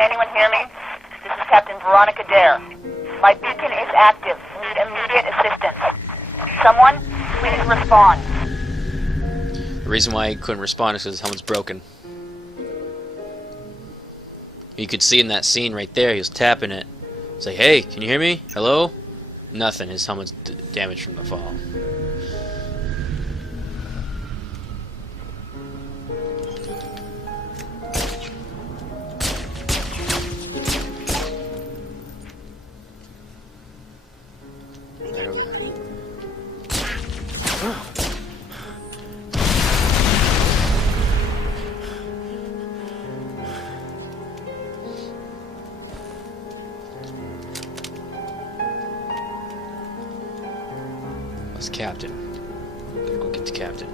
Can anyone hear me? This is Captain Veronica Dare. My beacon is active. Need immediate assistance. Someone, please respond. The reason why he couldn't respond is because his helmet's broken. You could see in that scene right there, he was tapping it. It's like, hey, can you hear me? Hello? Nothing. His helmet's damaged from the fall. There we are. Where's Captain? Gotta go get the Captain.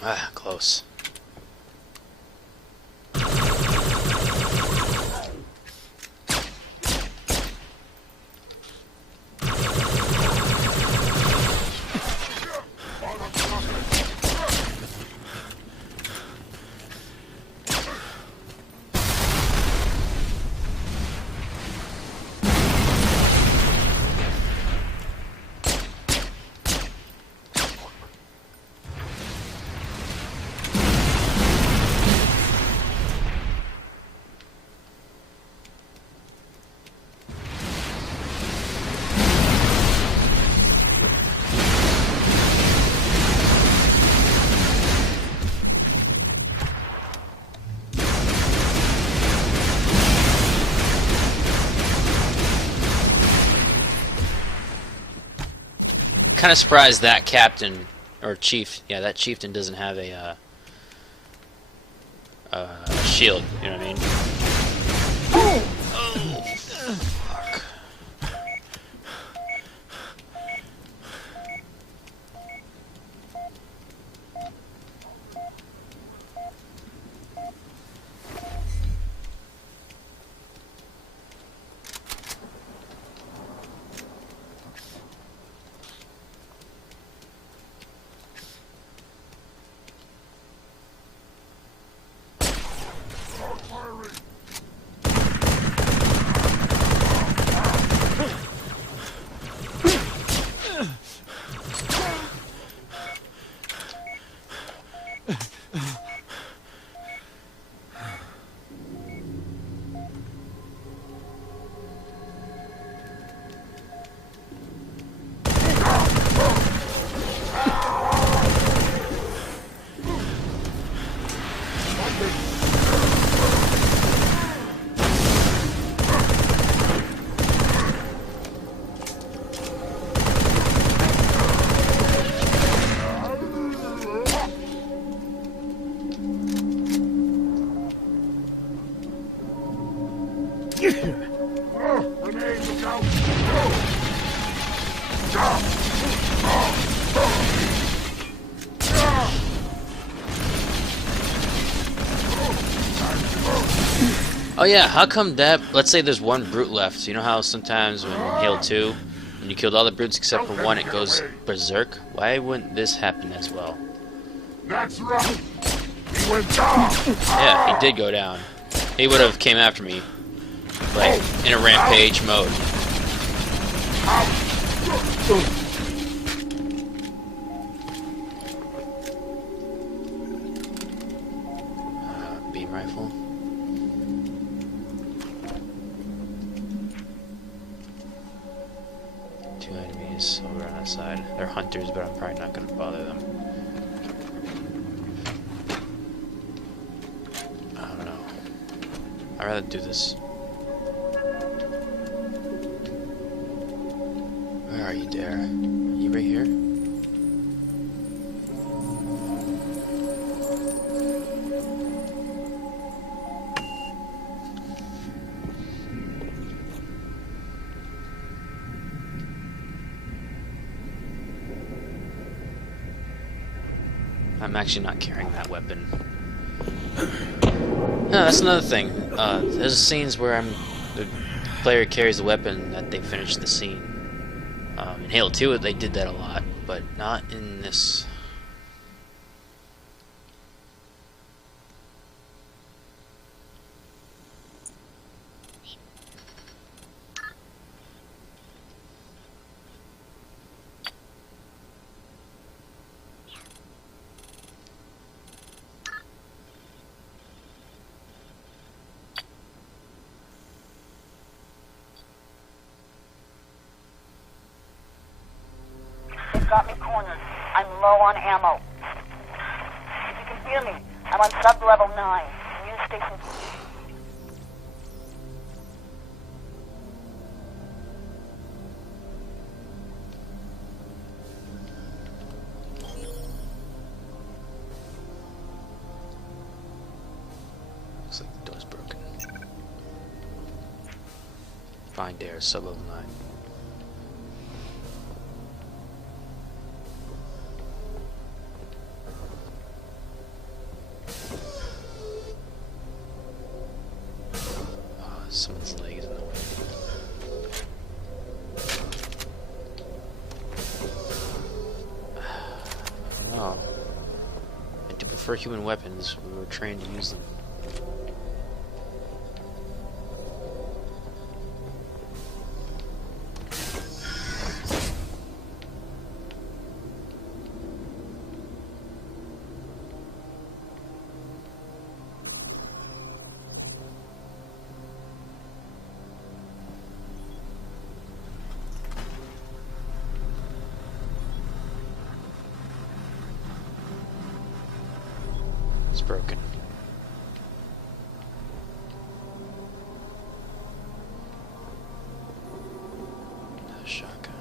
Ah, close. Kind of surprised that captain or chief, yeah, that chieftain doesn't have a shield. You know what I mean? Oh, fuck. Grenade, look out! Go! Jump! Oh yeah, how come that, let's say there's one brute left. You know how sometimes when in Halo 2, when you killed all the brutes except for one, it goes berserk? Why wouldn't this happen as well? That's right. He went down. Yeah, he did go down. He would have came after me, like, in a rampage mode. Beam rifle. Two enemies over on that side. They're hunters, but I'm probably not going to bother them. I don't know. I'd rather do this. Where are you, Dare? Are you right here? I'm actually not carrying that weapon. No, that's another thing. There's scenes where the player carries the weapon that they finished the scene. In Halo 2, they did that a lot, but not in this. They've got me cornered. I'm low on ammo. If you can hear me, I'm on sub-level 9. Near station. Looks like the door's broken. Find Dare, sub-level 9. Someone's leg is in the way. I don't know. I do prefer human weapons. We were trained to use them. It's broken. Another shotgun.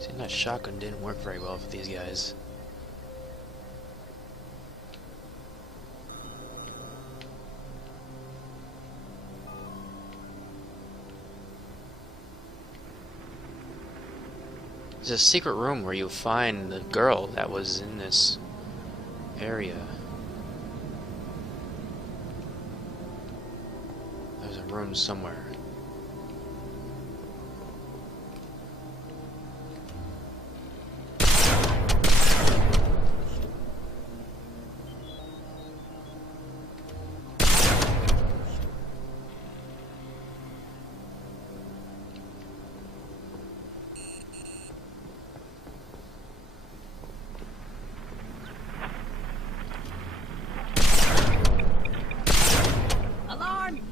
See, that shotgun didn't work very well for these guys. There's a secret room where you'll find the girl that was in this area. There's a room somewhere.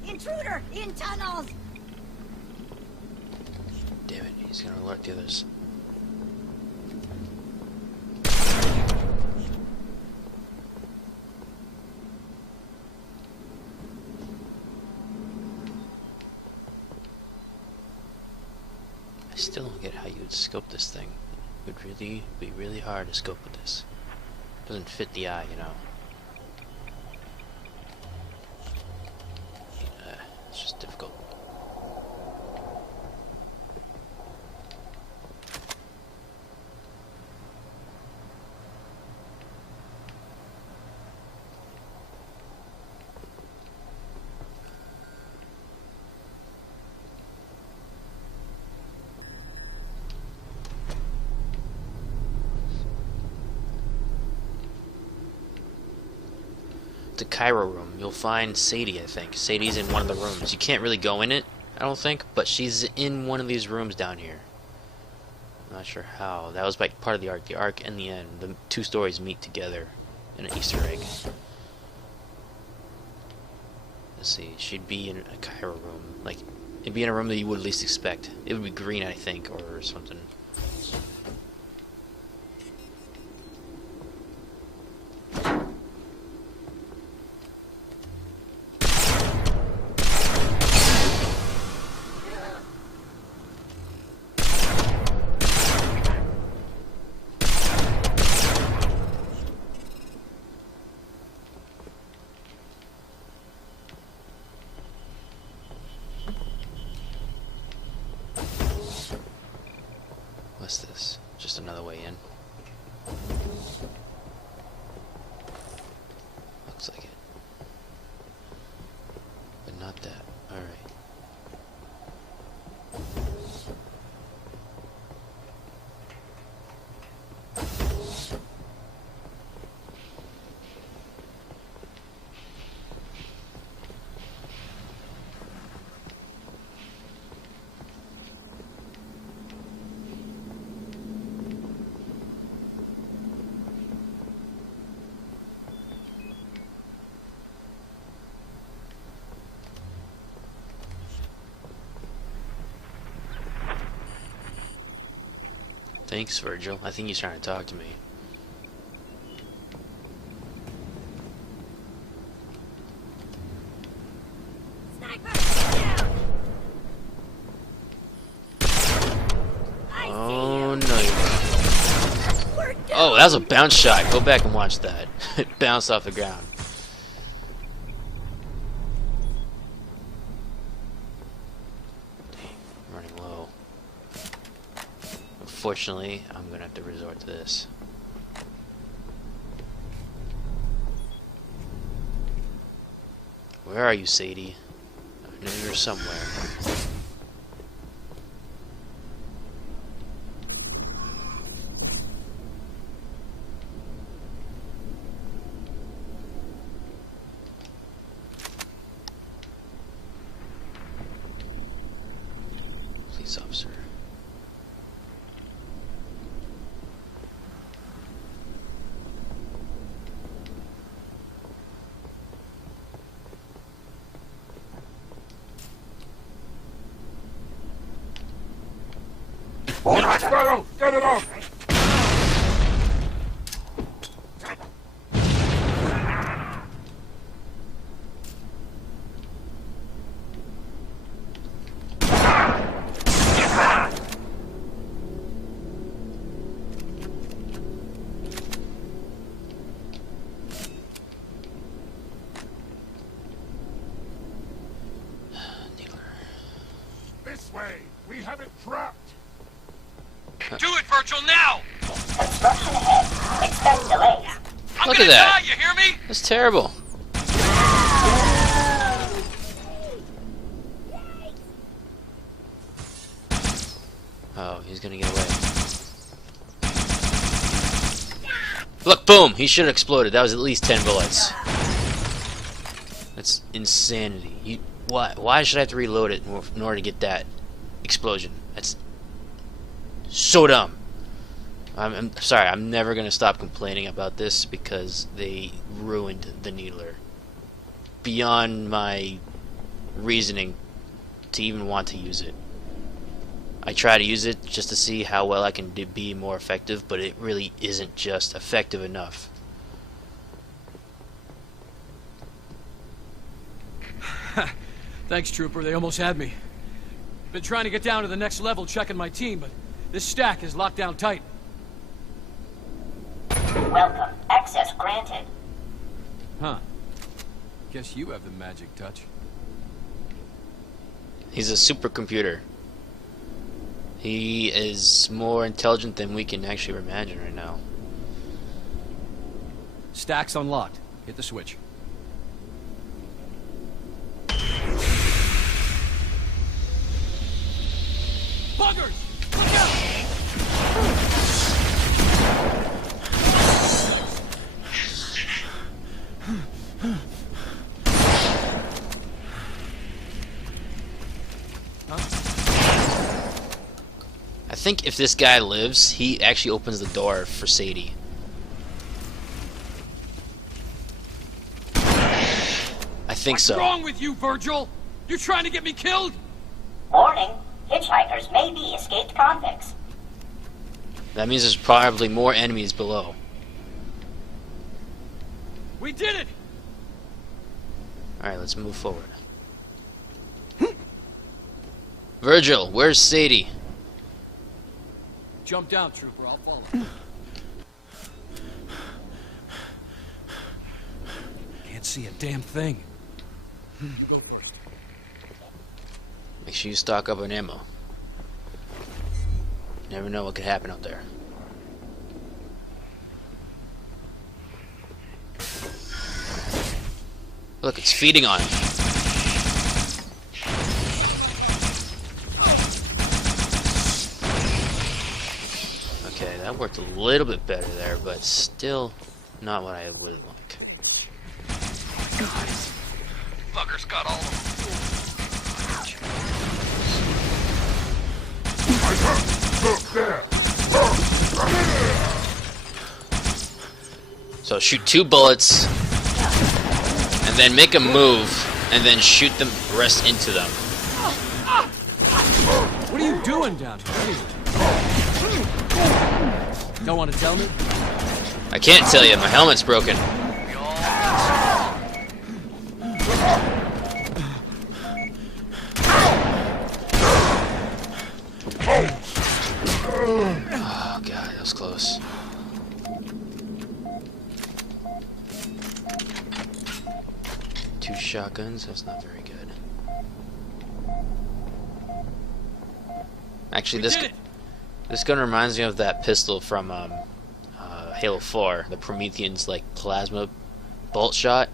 Intruder! In tunnels! Damn it, he's gonna alert the others. I still don't get how you would scope this thing. It would really be really hard to scope with this. It doesn't fit the eye, you know. the Cairo room. You'll find Sadie, I think. Sadie's in one of the rooms. You can't really go in it, I don't think, but she's in one of these rooms down here. I'm not sure how. That was like part of the arc. The arc and the end. The two stories meet together in an Easter egg. Let's see. She'd be in a Cairo room. Like, it'd be in a room that you would least expect. It would be green, I think, or something. What's this? Just another way in? Looks like it. But not that. Alright. Thanks, Virgil. I think he's trying to talk to me. Sniper! Down! Oh no! We're down. Oh, that was a bounce shot. Go back and watch that. It bounced off the ground. Dang, running low. Unfortunately, I'm gonna have to resort to this. Where are you, Sadie? I know you're somewhere. Police officer. All right, fellow, get it off! This way! We have it trapped! Do it, Virgil, now! Construction ahead. Expect delays. I'm Look gonna at that. die, you hear me? That's terrible. Oh, he's gonna get away. Look, boom! He should have exploded. That was at least 10 bullets. That's insanity. Why should I have to reload it in order to get that explosion? That's so dumb. I'm sorry. I'm never gonna stop complaining about this because they ruined the Needler. Beyond my reasoning to even want to use it. I try to use it just to see how well I can be more effective, but it really isn't just effective enough. Thanks, Trooper. They almost had me. Been trying to get down to the next level checking my team, but this stack is locked down tight. Welcome. Access granted. Huh. Guess you have the magic touch. He's a supercomputer. He is more intelligent than we can actually imagine right now. Stack's unlocked. Hit the switch. Buggers! Look out! I think if this guy lives, he actually opens the door for Sadie. I think so. What's wrong with you, Virgil? You trying to get me killed? Warning, hitchhikers may be escaped convicts. That means there's probably more enemies below. We did it! Alright, let's move forward. Virgil, where's Sadie? Jump down, Trooper. I'll follow. Can't see a damn thing. Go first. Make sure you stock up on ammo. Never know what could happen out there. Look, it's feeding on him. Okay, that worked a little bit better there, but still not what I would like. God, fuckers got all of them. Look there. So shoot 2 bullets, and then make a move, and then shoot the rest into them. What are you doing down here? Don't want to tell me? I can't tell you, my helmet's broken. Oh god, that was close. Two shotguns, that's not very good. Actually, this gun reminds me of that pistol from Halo 4, the Promethean's like plasma bolt shot.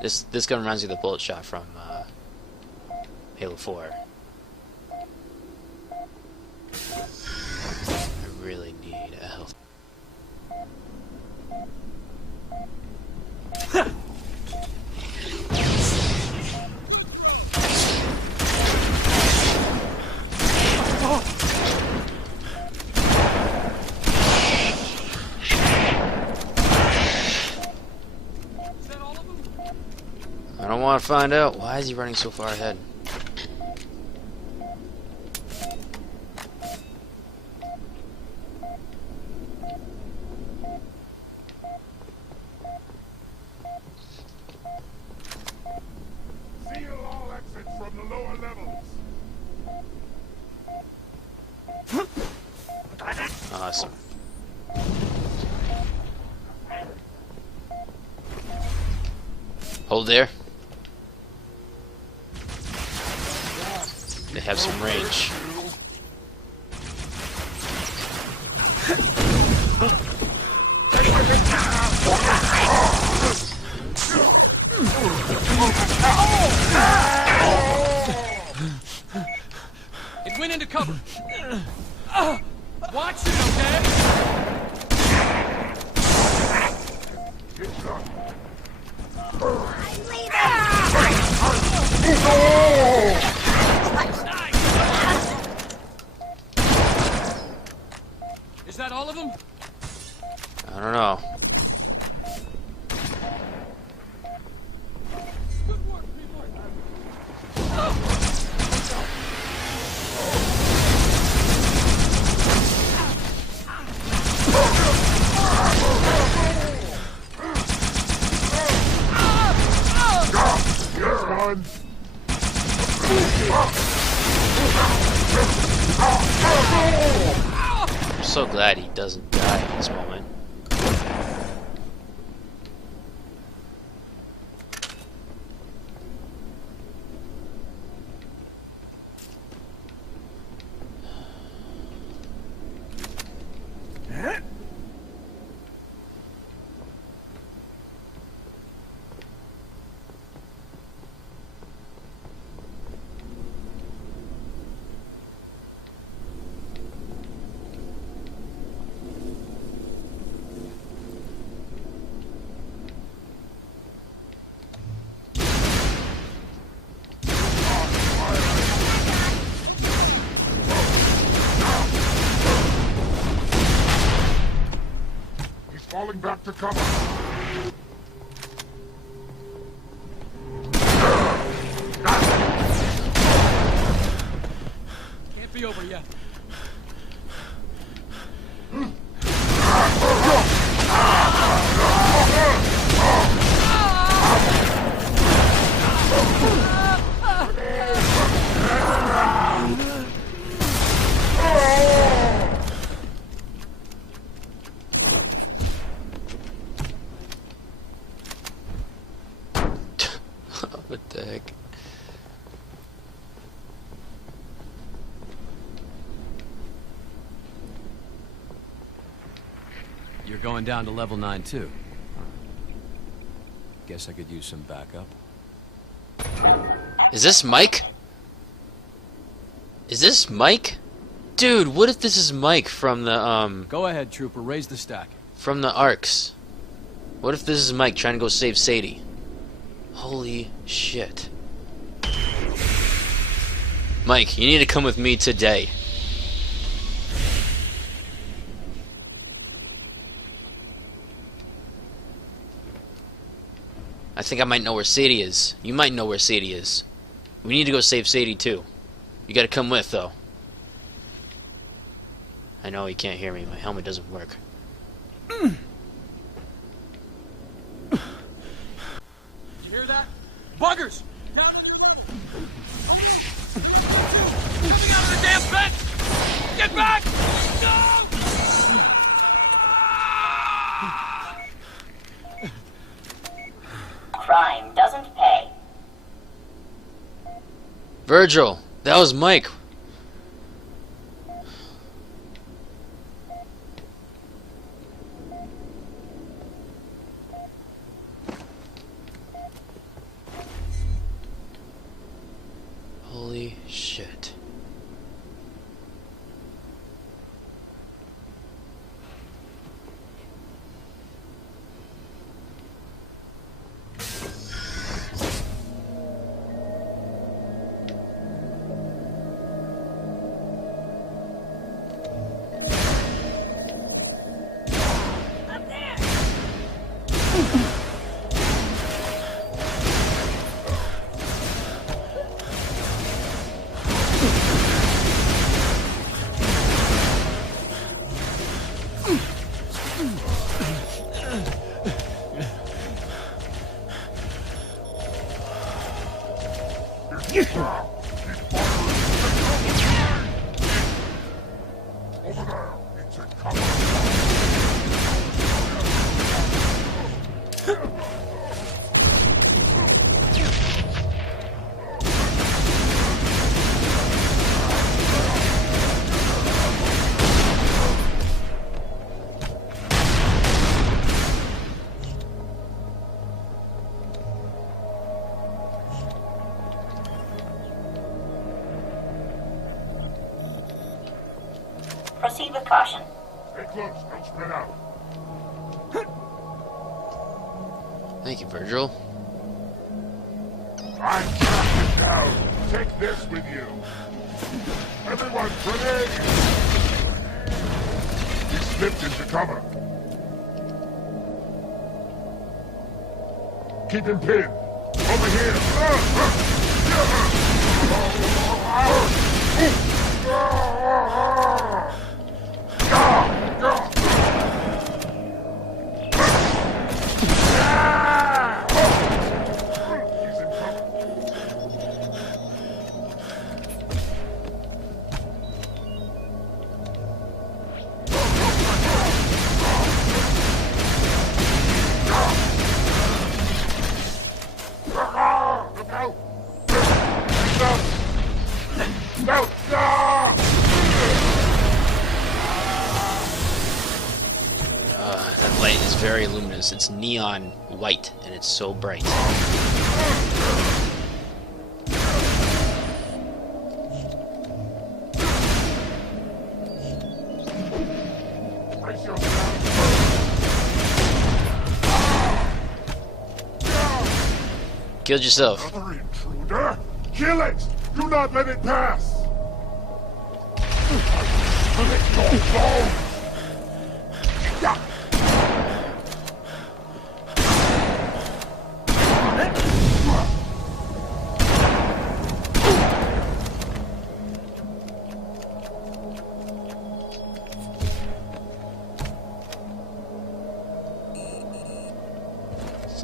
This gun reminds me of the bullet shot from Halo 4. I really need a health. I don't want to find out. Why is he running so far ahead? Seal all exits from the lower levels. Awesome. Hold there. They have some range. It went into cover. Watch it, okay? Is that all of them? I don't know. Good work, people. Here's one. I'm so glad he doesn't die in this moment. to cover. Can't be over yet. What the heck? You're going down to level 9 too. Guess I could use some backup. Is this Mike? Is this Mike? Dude, what if this is Mike from the Go ahead, Trooper. Raise the stack. from the Arcs? What if this is Mike trying to go save Sadie? Holy shit. Mike, you need to come with me today. I think I might know where Sadie is. You might know where Sadie is. We need to go save Sadie too. You gotta come with though. I know you can't hear me. My helmet doesn't work. You hear that? Buggers! Down. Coming out of the damn vent! Get back! No! Crime doesn't pay. Virgil, that was Mike. Holy shit. Up there! Over there. It's a cover. Proceed with caution. Stay close. Don't spread out. Thank you, Virgil. I'm tracking down. Take this with you. Everyone, grenade! He slipped into cover. Keep him pinned. Over here. He's in cover. Look out! No! No! That light is very luminous. It's neon white, and it's so bright. Brace yourself. Killed yourself. Another intruder? Kill it! Do not let it pass! Let go, go!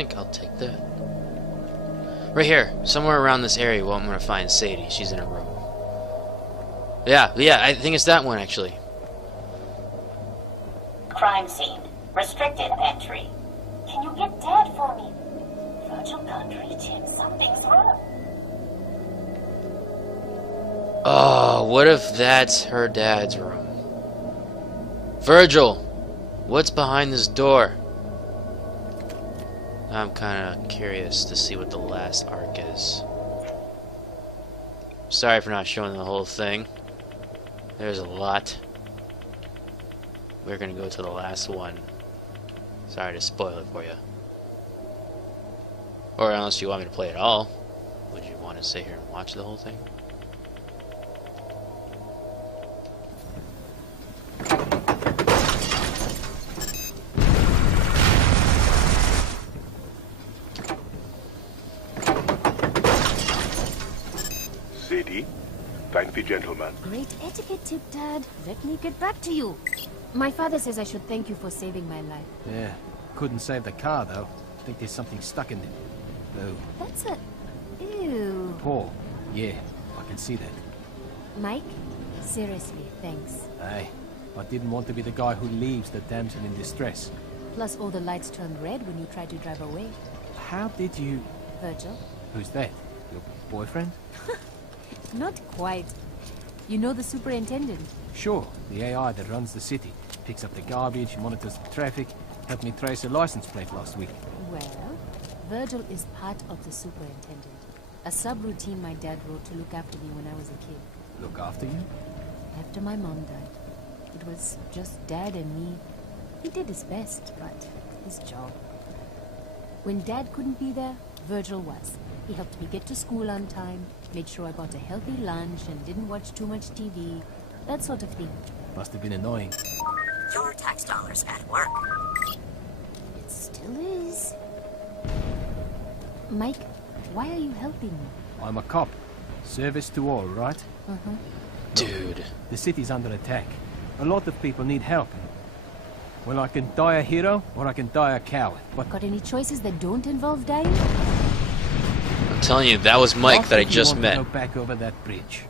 think I'll take that. Right here, somewhere around this area. Well, I'm gonna find Sadie. She's in a room. Yeah, I think it's that one actually. Crime scene. Restricted entry. Can you get Dad for me? Virgil can't reach him. Something's wrong. Oh, what if that's her dad's room? Virgil, what's behind this door? I'm kind of curious to see what the last arc is. Sorry for not showing the whole thing. There's a lot. We're gonna go to the last one. Sorry to spoil it for you. Or unless you want me to play it all. Would you want to sit here and watch the whole thing? Sadie, thank the gentleman. Great etiquette tip, Dad. Let me get back to you. My father says I should thank you for saving my life. Yeah, couldn't save the car though. Think there's something stuck in it. Oh, That's a... Ew. Paul. Yeah, I can see that. Mike, seriously, thanks. Hey, I didn't want to be the guy who leaves the damsel in distress. Plus all the lights turned red when you tried to drive away. How did you... Virgil? Who's that? Your boyfriend? Not quite. You know the superintendent? Sure, the AI that runs the city. Picks up the garbage, monitors the traffic, helped me trace a license plate last week. Well, Virgil is part of the superintendent. A subroutine my dad wrote to look after me when I was a kid. Look after you? After my mom died. It was just Dad and me. He did his best, but his job. When Dad couldn't be there, Virgil was. He helped me get to school on time, made sure I got a healthy lunch and didn't watch too much TV. That sort of thing. Must have been annoying. Your tax dollars at work. It still is. Mike, why are you helping me? I'm a cop. Service to all, right? Dude. The city's under attack. A lot of people need help. Well, I can die a hero, or I can die a coward. But Got any choices that don't involve dying? I'm telling you, that was Mike that I just met. Go back over that bridge.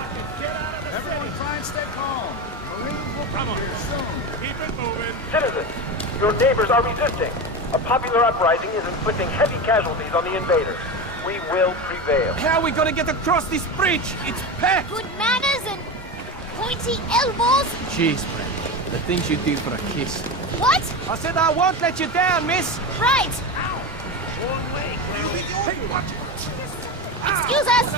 Everyone try and stay calm. Marines will come here soon. Keep it moving. Citizens, your neighbors are resisting. A popular uprising is inflicting heavy casualties on the invaders. We will prevail. How are we gonna get across this bridge? It's packed! Good manners and pointy elbows? Jeez, Brent. The things you do for a kiss. What? I said I won't let you down, miss! Right! Excuse us!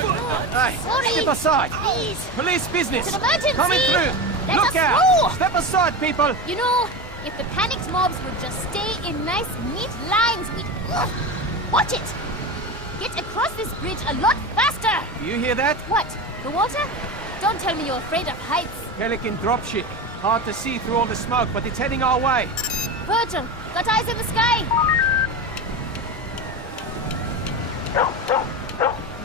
Hey, Sorry! step aside! Please! Police business! It's an emergency! Coming through! Let Look us out! through! Step aside, people! You know, if the panicked mobs would just stay in nice, neat lines, we'd... Ugh. Watch it! Get across this bridge a lot faster! Do you hear that? What? The water? Don't tell me you're afraid of heights. Pelican dropship. Hard to see through all the smoke, but it's heading our way. Virgil, got eyes in the sky!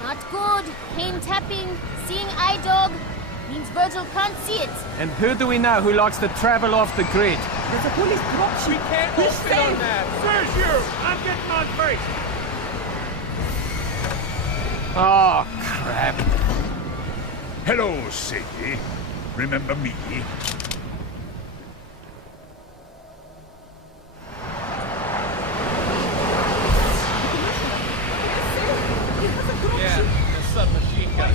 Not good. Pain tapping, seeing eye dog. Means Virgil can't see it. And who do we know who likes to travel off the grid? There's a police dropship. We can't open on that. Where's you? I'm getting on first. Oh, crap. Hello, Sadie. Remember me? Yeah, the submachine gun.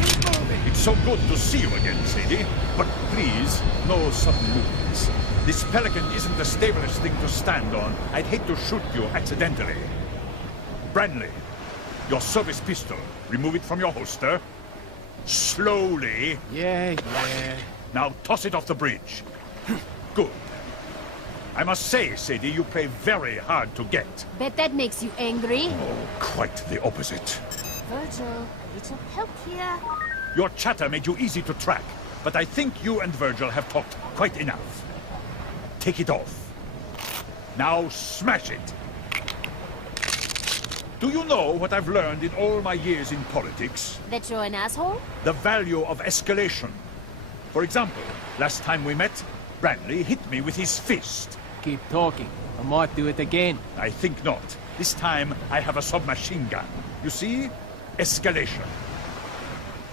Keep moving. It's so good to see you again, Sadie. But please, no sudden movements. This Pelican isn't the stablest thing to stand on. I'd hate to shoot you accidentally. Branley, your service pistol. Remove it from your holster. Slowly. Yeah. Now toss it off the bridge. Good. I must say, Sadie, you play very hard to get. Bet that makes you angry. Quite the opposite. Virgil, a little help here. Your chatter made you easy to track, but I think you and Virgil have talked quite enough. Take it off. Now smash it. Do you know what I've learned in all my years in politics? That you're an asshole? The value of escalation. For example, last time we met, Bradley hit me with his fist. Keep talking. I might do it again. I think not. This time, I have a submachine gun. You see? Escalation.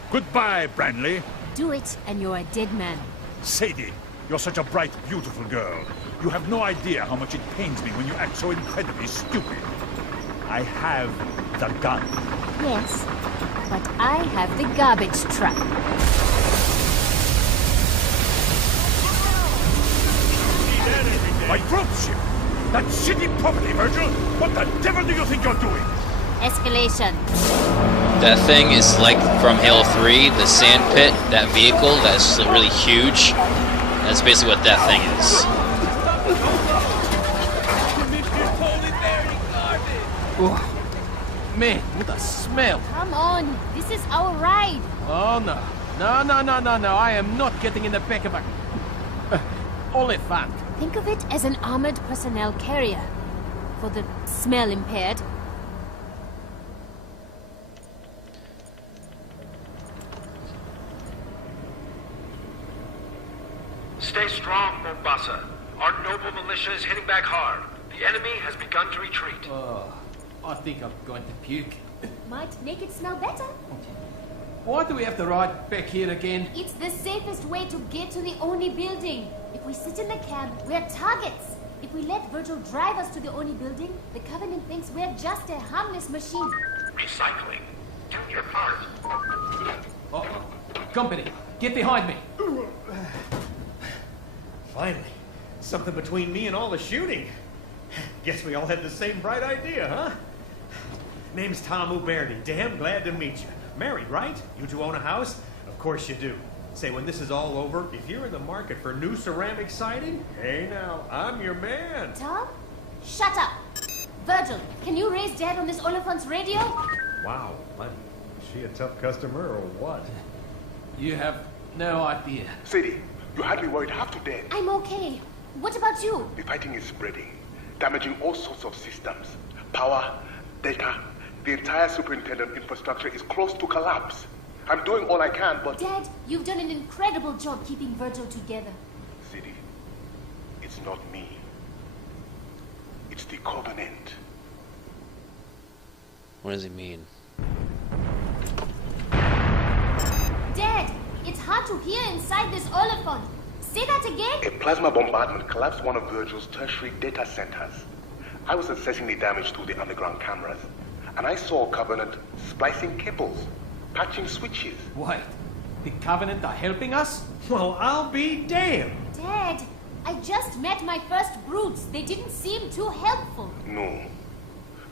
Goodbye, Branley. Do it, and you're a dead man. Sadie, you're such a bright, beautiful girl. You have no idea how much it pains me when you act so incredibly stupid. I have the gun. Yes, but I have the garbage truck. My dropship! That shitty property, Virgil! What the devil do you think you're doing? Escalation. That thing is like from Halo 3, the sand pit, that vehicle that's really huge. That's basically what that thing is. Oh, man, what a smell. Come on, this is our ride. Oh, no. No. I am not getting in the back of a... Oliphant. Think of it as an armored personnel carrier. For the smell impaired. Stay strong, Mombasa. Our noble militia is hitting back hard. The enemy has begun to retreat. I think I'm going to puke. Might make it smell better. Why do we have to ride back here again? It's the safest way to get to the Oni building. If we sit in the cab, we're targets. If we let Virgil drive us to the Oni building, the Covenant thinks we're just a harmless machine. Recycling. Do your part. Uh-oh. Company, get behind me. Finally, something between me and all the shooting. Guess we all had the same bright idea, huh? Name's Tom Uberti. Damn glad to meet you. Married, right? You two own a house? Of course you do. Say, when this is all over, if you're in the market for new ceramic siding, hey now, I'm your man. Tom? Shut up! Virgil, can you raise Dad on this Oliphant's radio? Wow, buddy. Is she a tough customer or what? You have no idea. Sadie, you had me worried half to death. I'm okay. What about you? The fighting is spreading, damaging all sorts of systems. Power, data, the entire superintendent infrastructure is close to collapse. I'm doing all I can, but... Dad, you've done an incredible job keeping Virgil together. Sadie, it's not me. It's the Covenant. What does he mean? Dad, it's hard to hear inside this Oliphant. Say that again? A plasma bombardment collapsed one of Virgil's tertiary data centers. I was assessing the damage through the underground cameras, and I saw Covenant splicing cables, patching switches. Wait, the Covenant are helping us? Well, I'll be damned. Dad, I just met my first brutes. They didn't seem too helpful. No.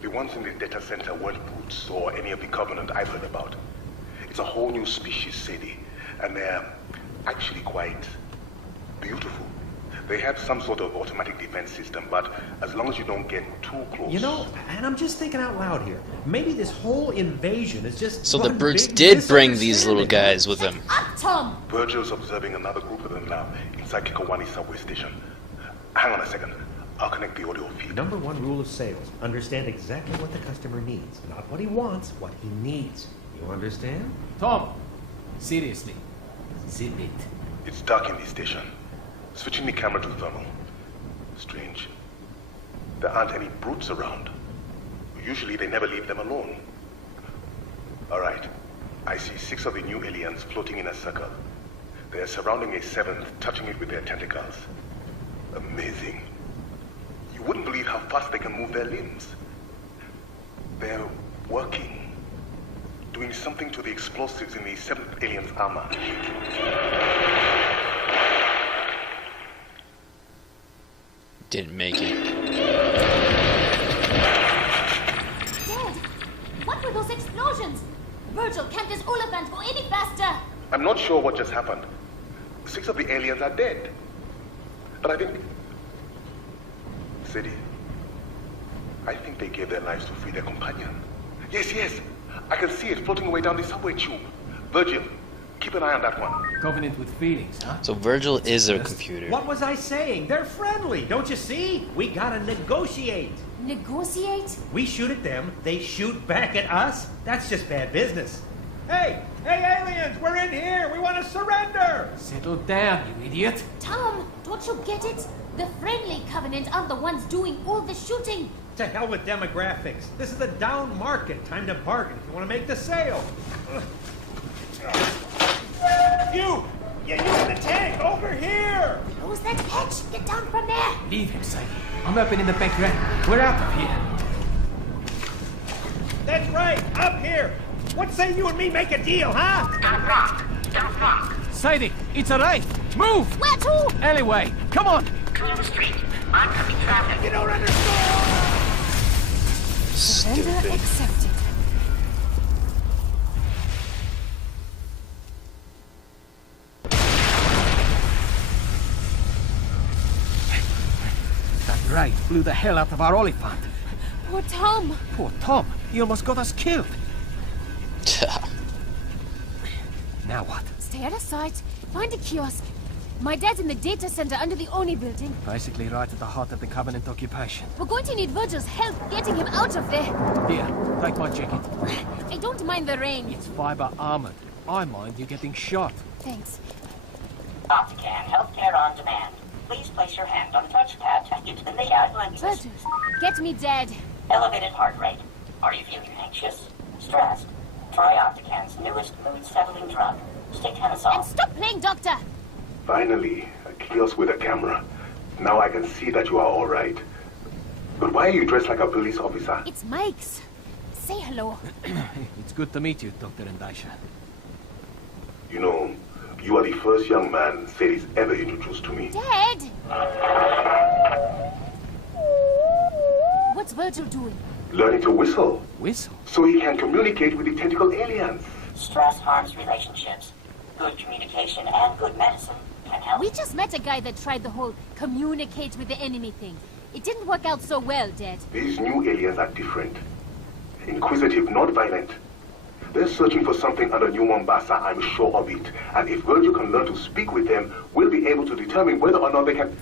The ones in the data center weren't brutes or any of the Covenant I've heard about. It's a whole new species, Sadie, and they're actually quite beautiful. They have some sort of automatic defense system, but as long as you don't get too close... You know, and I'm just thinking out loud here. Maybe this whole invasion is just... So the brutes did bring these little guys with them. Up, Tom! Virgil's observing another group of them now, inside Kikowani subway station. Hang on a second. I'll connect the audio feed. Number one rule of sales. Understand exactly what the customer needs. Not what he wants, what he needs. You understand? Tom, seriously, zip it. It's dark in the station. Switching the camera to thermal. Strange. There aren't any brutes around. Usually they never leave them alone. Alright. I see 6 of the new aliens floating in a circle. They're surrounding a 7th, touching it with their tentacles. Amazing. You wouldn't believe how fast they can move their limbs. They're working. Doing something to the explosives in the 7th alien's armor. Didn't make it. Dad, what were those explosions? Virgil, can't this Oliphant go any faster? I'm not sure what just happened. 6 of the aliens are dead. But I think... Sadie, I think they gave their lives to free their companion. Yes. I can see it floating away down the subway tube. Virgil, Keep an eye on that one. Covenant with feelings, huh? So Virgil is a computer. What was I saying? They're friendly, don't you see? We gotta negotiate. Negotiate? We shoot at them, they shoot back at us. That's just bad business. Hey, aliens, we're in here. We want to surrender. Settle down, you idiot. Tom, don't you get it? The friendly Covenant aren't the ones doing all the shooting. To hell with demographics. This is a down market. Time to bargain if you want to make the sale. You in the tank, over here! Close that hatch! Get down from there! Leave him, Sadie. I'm opening the back ramp. We're out of here. That's right, up here. What say you and me make a deal, huh? Don't rock. Don't rock. Sadie, it's alright. Move! Where to? Alleyway, come on! Clear the street. Oncoming traffic. You don't understand! Surrender accepted. That raid blew the hell out of our Oliphant. Poor Tom. Poor Tom. He almost got us killed. Now what? Stay out of sight. Find a kiosk. My dad's in the data center under the Oni building. Basically right at the heart of the Covenant occupation. We're going to need Virgil's help getting him out of there. Here, take my jacket. I don't mind the rain. It's fiber armored. I mind you getting shot. Thanks. Optican, healthcare on demand. Please place your hand on the touchpad to get to the layout lenses. Virgil, get me Dad. Elevated heart rate. Are you feeling anxious? Stressed? Try Optican's newest mood-settling drug, Stekenosol. And stop playing doctor. Finally, a kiosk with a camera. Now I can see that you are all right. But why are you dressed like a police officer? It's Mike's. Say hello. It's good to meet you, Dr. Ndasha. You know, you are the first young man Sadie's ever introduced to me. Dad! What's Virgil doing? Learning to whistle. Whistle? So he can communicate with the tentacle aliens. Stress harms relationships. Good communication and good medicine can help. We just met a guy that tried the whole communicate with the enemy thing. It didn't work out so well, Dad. These new aliens are different. Inquisitive, not violent. They're searching for something under New Mombasa, I'm sure of it. And if Virgil can learn to speak with them, we'll be able to determine whether or not they can...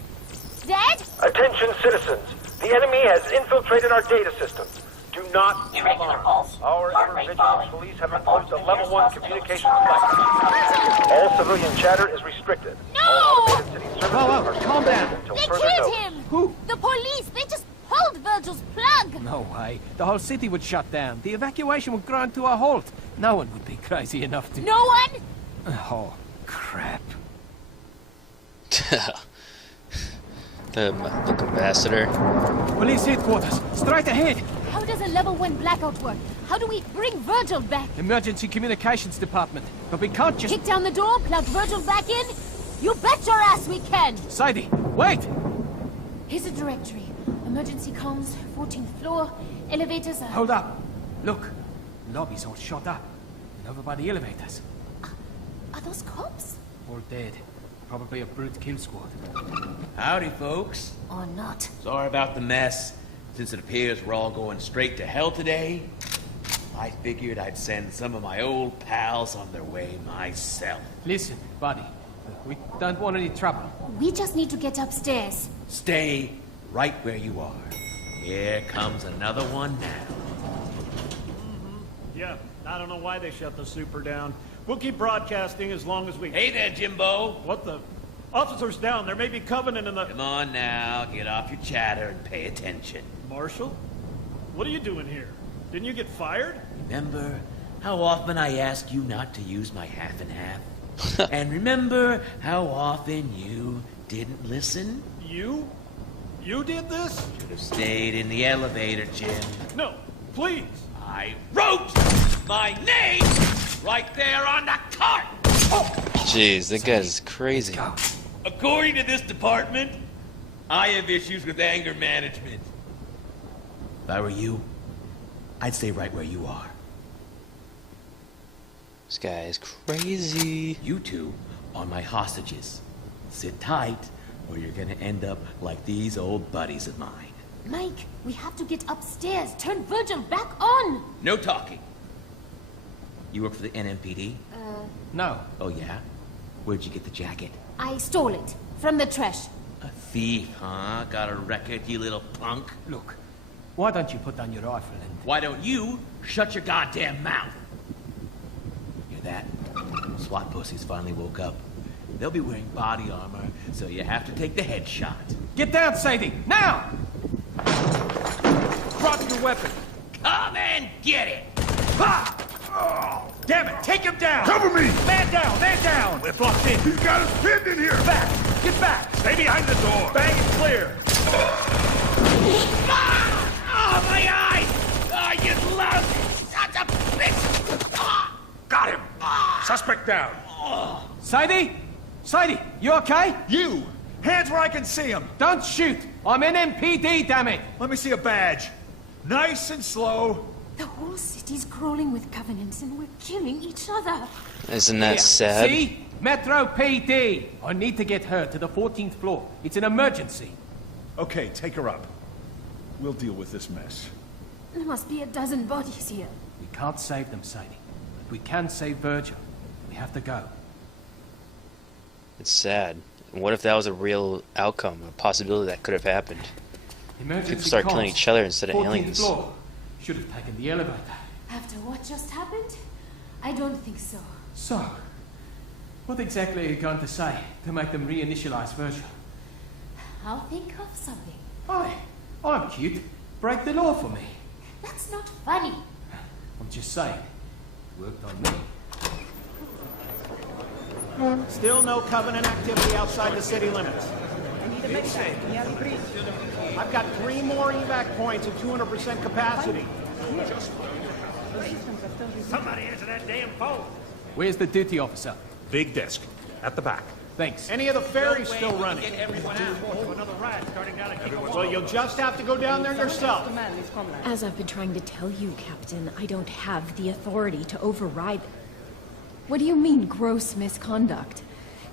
Dad? Attention, citizens. The enemy has infiltrated our data system. Do not Irregular pulse. Our Heart rate vigilance falling. police have Report imposed a to level nearest 1 hospital. communication flight. All civilian chatter is restricted. No! All automated city services are calm down. until They further killed notice. him! Who? The police! They just pulled Virgil's plug! No way. The whole city would shut down. The evacuation would grind to a halt. No one would be crazy enough to... No one? Oh, crap. The ambassador. Police headquarters. Straight ahead. How does a level 1 blackout work? How do we bring Virgil back? Emergency communications department. But we can't just... Kick down the door, plug Virgil back in? You bet your ass we can! Sadie, wait! Here's a directory. Emergency comms, 14th floor, elevators are... Hold up. Look. Lobby's all shot up. And over by the elevators. Are those cops? All dead. Probably a brute kill squad. Howdy, folks. Or not. Sorry about the mess. Since it appears we're all going straight to hell today, I figured I'd send some of my old pals on their way myself. Listen, buddy. We don't want any trouble. We just need to get upstairs. Stay right where you are. Here comes another one now. Yeah, I don't know why they shut the super down. We'll keep broadcasting as long as we... Hey there, Jimbo. What the... Officers down. There may be Covenant in the... Come on now, get off your chatter and pay attention. Marshal? What are you doing here? Didn't you get fired? Remember how often I ask you not to use my half and half? And remember how often you didn't listen? You? You did this? Should have stayed in the elevator, Jim. No, please. I wrote my name right there on the cart! Jeez, that guy's crazy. According to this department, I have issues with anger management. If I were you, I'd stay right where you are. This guy is crazy. You two are my hostages. Sit tight, or you're gonna end up like these old buddies of mine. Mike, we have to get upstairs. Turn Virgil back on. No talking. You work for the NMPD? No. Oh, yeah? Where'd you get the jacket? I stole it from the trash. A thief, huh? Got a record, you little punk? Look, why don't you put down your rifle and... Why don't you shut your goddamn mouth? Hear that? SWAT pussies finally woke up. They'll be wearing body armor, so you have to take the headshot. Get down, Sadie! Now! Drop your weapon. Come and get it! Ha! Oh, damn it! Take him down! Cover me! Man down! Man down! We're blocked in. He's got us pinned in here. Back! Get back! Stay behind the door. Bang it clear! Oh, my eyes! Oh, you lousy sons of bitch! Got him. Suspect down. Sadie? Sadie, you okay? You! Hands where I can see him! Don't shoot! I'm NMPD, damn it! Let me see a badge. Nice and slow. The whole city's crawling with covenants and we're killing each other. Isn't that sad? See? Metro PD! I need to get her to the 14th floor. It's an emergency. Okay, take her up. We'll deal with this mess. There must be a dozen bodies here. We can't save them, Sadie. But we can save Virgil. We have to go. It's sad. And what if that was a real outcome, a possibility that could have happened? Emergency People start comms. killing each other instead of 14th aliens. Floor. Should have taken the elevator. After what just happened? I don't think so. So, what exactly are you going to say to make them reinitialize Virgil? I'll think of something. I'm cute. Break the law for me. That's not funny. I'm just saying. It worked on me. Still no Covenant activity outside the city limits. I've got 3 more evac points at 200% capacity. Somebody answer that damn phone. Where's the duty officer? Big desk. At the back. Thanks. Any of the ferries still running? Well, you'll just have to go down there yourself. As I've been trying to tell you, Captain, I don't have the authority to override. What do you mean, gross misconduct?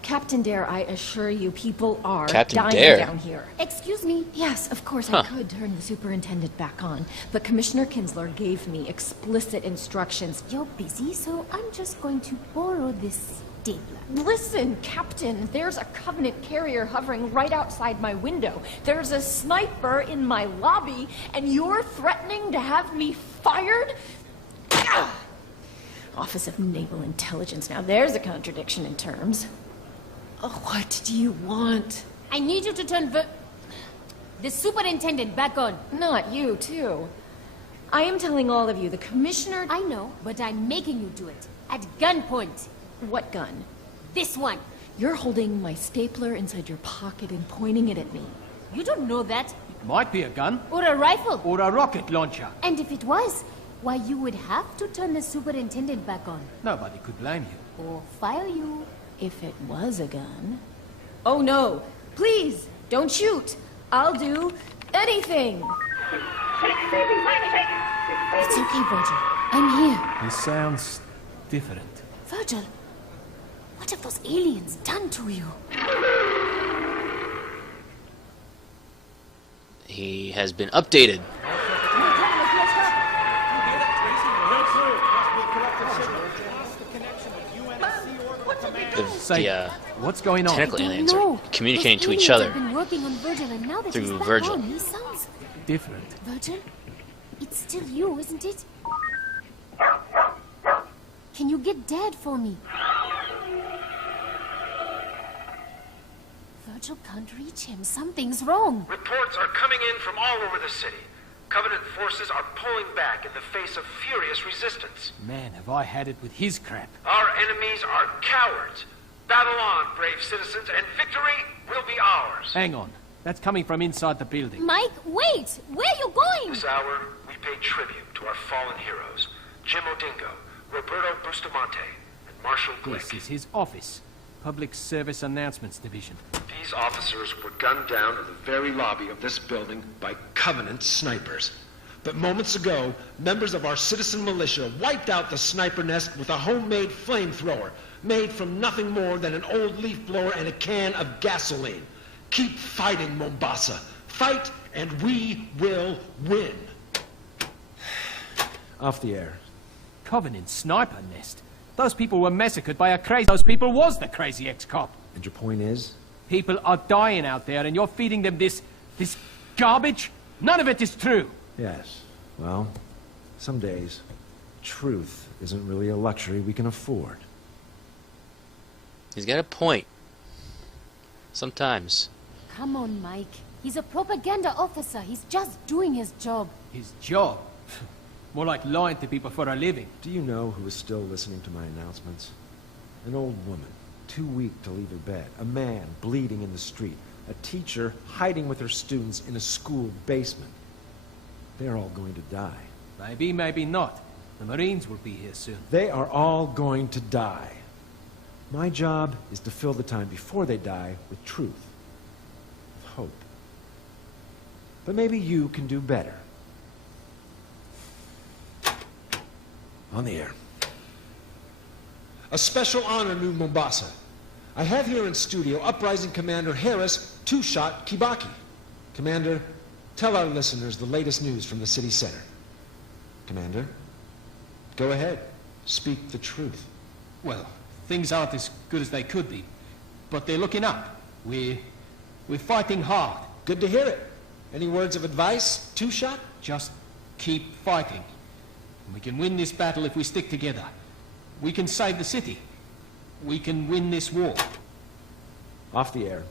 Captain Dare, I assure you, people are Captain dying Dare? down here. Excuse me? Yes, of course Huh. I could turn the superintendent back on, but Commissioner Kinsler gave me explicit instructions. You're busy, so I'm just going to borrow this stapler. Listen, Captain, there's a Covenant carrier hovering right outside my window. There's a sniper in my lobby, and you're threatening to have me fired? Ah! Office of Naval Intelligence. Now there's a contradiction in terms. Oh, what do you want? I need you to turn the superintendent back on. Not you, too. I am telling all of you, the commissioner... I know, but I'm making you do it. At gunpoint. What gun? This one. You're holding my stapler inside your pocket and pointing it at me. You don't know that. Might be a gun. Or a rifle. Or a rocket launcher. And if it was, why you would have to turn the superintendent back on. Nobody could blame you. Or fire you. If it was a gun... Oh no! Please! Don't shoot! I'll do anything! It's okay, Virgil. I'm here. This sounds different. Virgil, what have those aliens done to you? He has been updated. What's going on? Tentacle aliens are communicating to each other Been working on Virgil, and now that he's through back Virgil. on, he sounds different. Virgil, it's still you, isn't it? Can you get Dad for me? Virgil can't reach him. Something's wrong. Reports are coming in from all over the city. Covenant forces are pulling back in the face of furious resistance. Man, have I had it with his crap. Our enemies are cowards. Battle on, brave citizens, and victory will be ours. Hang on. That's coming from inside the building. Mike, wait! Where are you going? This hour, we pay tribute to our fallen heroes, Jim Odingo, Roberto Bustamante, and Marshall Glick. This is his office. Public Service Announcements Division. These officers were gunned down in the very lobby of this building by Covenant snipers. But moments ago, members of our citizen militia wiped out the sniper nest with a homemade flamethrower, made from nothing more than an old leaf blower and a can of gasoline. Keep fighting, Mombasa. Fight, and we will win. Off the air. Covenant sniper nest. Those people were massacred by a crazy... Those people was the crazy ex-cop. And your point is? People are dying out there, and you're feeding them this garbage? None of it is true. Yes. Well, some days, truth isn't really a luxury we can afford. He's got a point. Sometimes. Come on, Mike. He's a propaganda officer. He's just doing his job. His job? More like lying to people for a living. Do you know who is still listening to my announcements? An old woman, too weak to leave her bed. A man bleeding in the street. A teacher hiding with her students in a school basement. They're all going to die. Maybe, maybe not. The Marines will be here soon. They are all going to die. My job is to fill the time before they die with truth. With hope. But maybe you can do better. On the air. A special honor, New Mombasa. I have here in studio Uprising Commander Harris Two-Shot Kibaki. Commander, tell our listeners the latest news from the city center. Commander, go ahead. Speak the truth. Well, things aren't as good as they could be, but they're looking up. We're fighting hard. Good to hear it. Any words of advice, Two-Shot? Just keep fighting. We can win this battle if we stick together. We can save the city. We can win this war. Off the air.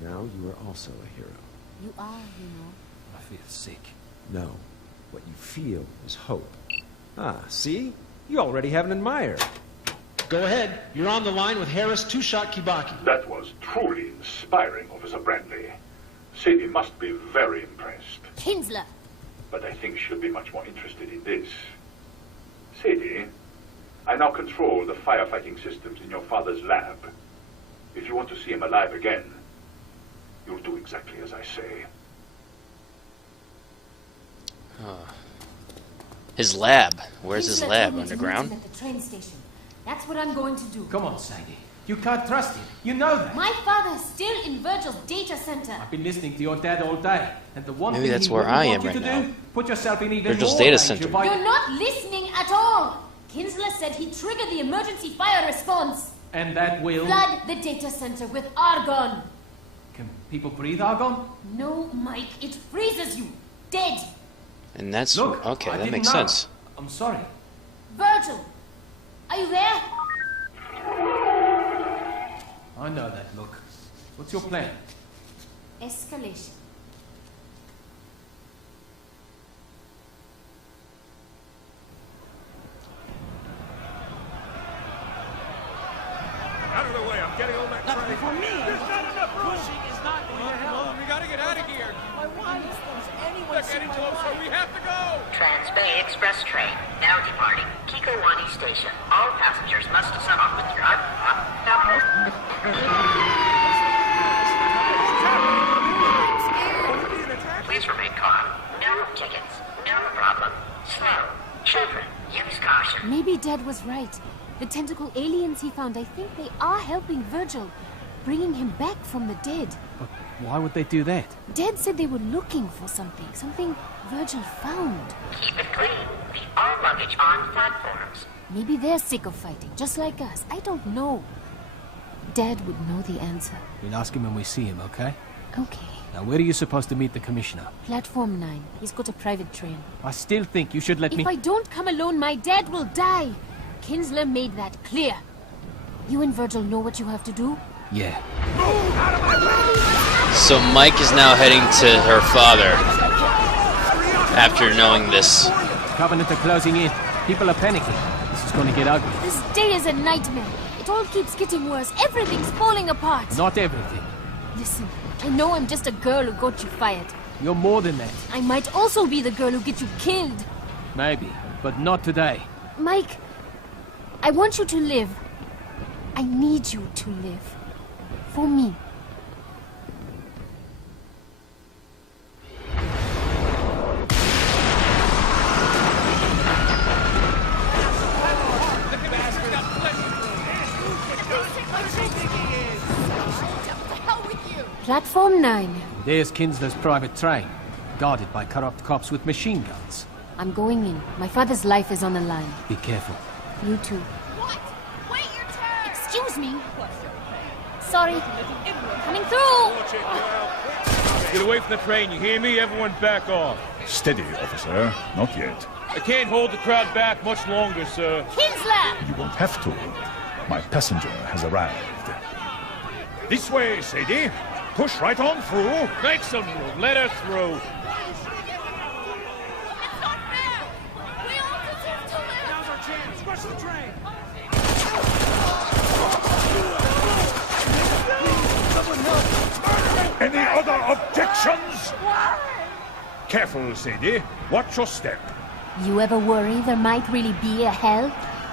Now you are also a hero. You are, you know. I feel sick. No. What you feel is hope. Ah, see? You already have an admirer. Go ahead. You're on the line with Harris Two-Shot Kibaki. That was truly inspiring, Officer Brandley. Sadie must be very impressed. Kinsler! But I think she'll be much more interested in this. Sadie, I now control the firefighting systems in your father's lab. If you want to see him alive again, you'll do exactly as I say. His lab. Where's his Kinsler lab? told me to Underground? meet him at the train station. That's what I'm going to do. Come on, Sadie. You can't trust him. You know that. My father's still in Virgil's data center. I've been listening to your dad all day, and the one Maybe thing that's he where wouldn't I want am you right to now. do, put yourself in even Virgil's more data danger center. by... You're not listening at all. Kinsler said he triggered the emergency fire response. And that will... Flood the data center with argon. Can people breathe argon? No, Mike. It freezes you. Dead. And that's... Look, okay, I that didn't makes know. sense. I'm sorry. Virgil, are you there? I know that look. What's your plan? Escalation. Out of the way, I'm getting on that train. For me! There's not enough room! Pushing is not going to help. We gotta get out of here! My wife, does anyone They're see getting my closer, wife? we have to go! Trans-Bay Express train, now departing Kikowani Station. All passengers must stop with your Please remain calm. No tickets. No problem. Slow. Children, use caution. Maybe Dad was right. The tentacle aliens he found, I think they are helping Virgil, bringing him back from the dead. But why would they do that? Dad said they were looking for something Virgil found. Keep it clean. Leave all luggage on platforms. Maybe they're sick of fighting, just like us. I don't know. Dad would know the answer. We'll ask him when we see him, okay? Okay. Now, where are you supposed to meet the commissioner? Platform 9. He's got a private train. I still think you should let me... If I don't come alone, my dad will die. Kinsler made that clear. You and Virgil know what you have to do? Yeah. So Mike is now heading to her father after knowing this. Covenant are closing in. People are panicking. This is going to get ugly. This day is a nightmare. It all keeps getting worse. Everything's falling apart. Not everything. Listen, I know I'm just a girl who got you fired. You're more than that. I might also be the girl who gets you killed. Maybe, but not today. Mike, I want you to live. I need you to live. For me. Platform 9. There's Kinsler's private train, guarded by corrupt cops with machine guns. I'm going in. My father's life is on the line. Be careful. You too. What? Wait your turn! Excuse me. Sorry. Coming through! Get away from the train, you hear me? Everyone back off. Steady, officer. Not yet. I can't hold the crowd back much longer, sir. Kinsler! You won't have to. My passenger has arrived. This way, Sadie. Push right on through. Make some room. Let her through. It's not fair! We all deserve to live! Now's our chance. Rush the train. Any other objections? Careful, Sadie. Watch your step. You ever worry there might really be a hell?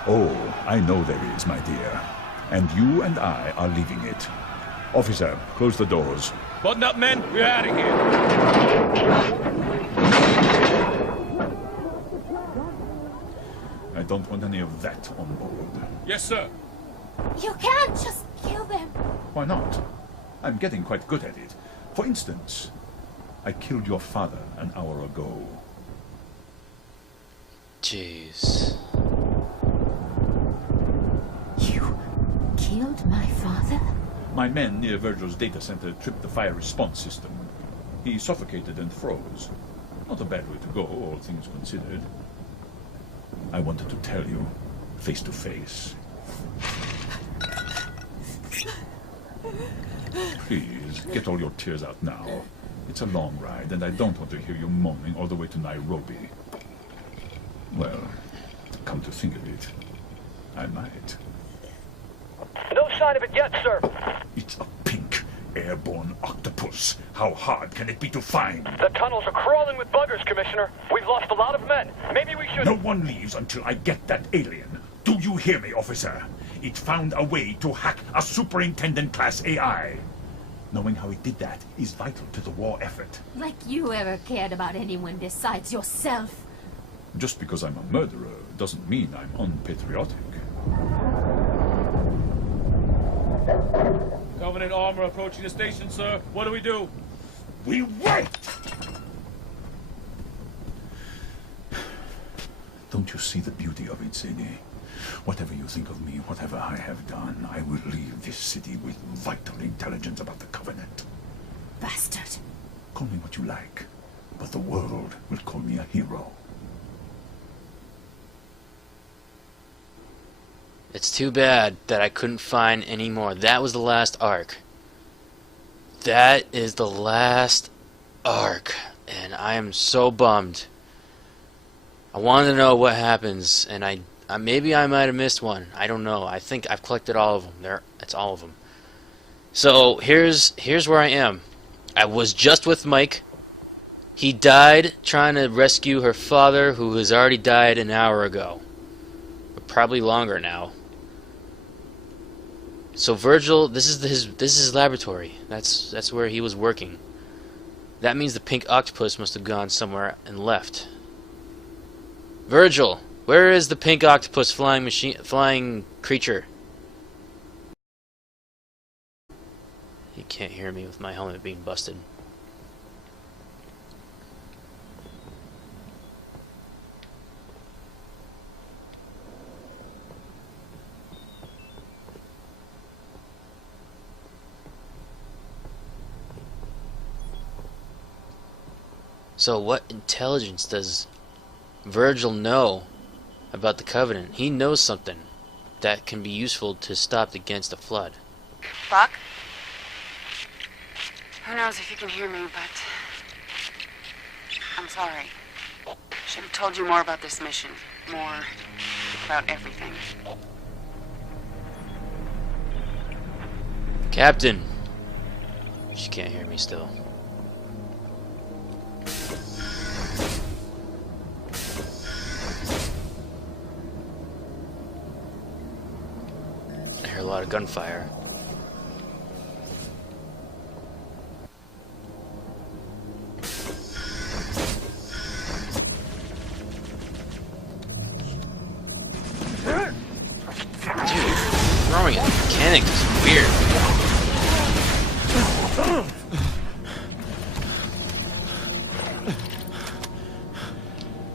Oh, I know there is, my dear. And you and I are leaving it. Officer, close the doors. Button up, men. We're out of here. I don't want any of that on board. Yes, sir. You can't just kill them! Why not? I'm getting quite good at it. For instance, I killed your father an hour ago. Jeez. You killed my father? My men near Virgil's data center tripped the fire response system. He suffocated and froze. Not a bad way to go, all things considered. I wanted to tell you, face to face. Please, get all your tears out now. It's a long ride, and I don't want to hear you moaning all the way to Nairobi. Well, come to think of it, I might. No sign of it yet, sir. It's a pink, airborne octopus. How hard can it be to find? The tunnels are crawling with buggers, Commissioner. We've lost a lot of men. Maybe we should... No one leaves until I get that alien. Do you hear me, officer? It found a way to hack a superintendent-class AI. Knowing how it did that is vital to the war effort. Like you ever cared about anyone besides yourself. Just because I'm a murderer doesn't mean I'm unpatriotic. Covenant armor approaching the station, sir. What do we do? We wait! Don't you see the beauty of it, Sadie? Whatever you think of me, whatever I have done, I will leave this city with vital intelligence about the Covenant. Bastard. Call me what you like, but the world will call me a hero. It's too bad that I couldn't find any more. That was the last arc. That is the last arc. And I am so bummed. I wanted to know what happens, and I maybe I might have missed one. I don't know. I think I've collected all of them. It's all of them. So here's where I am. I was just with Mike. He died trying to rescue her father, who has already died an hour ago. Probably longer now. So Virgil, this is his laboratory. That's where he was working. That means the pink octopus must have gone somewhere and left. Virgil, where is the pink octopus flying creature? He can't hear me with my helmet being busted. So what intelligence does Virgil know about the Covenant? He knows something that can be useful to stop against a flood. Buck? Who knows if you can hear me, but I'm sorry. Should have told you more about this mission. More about everything. Captain! She can't hear me still. I hear a lot of gunfire. Dude, throwing a mechanic is weird.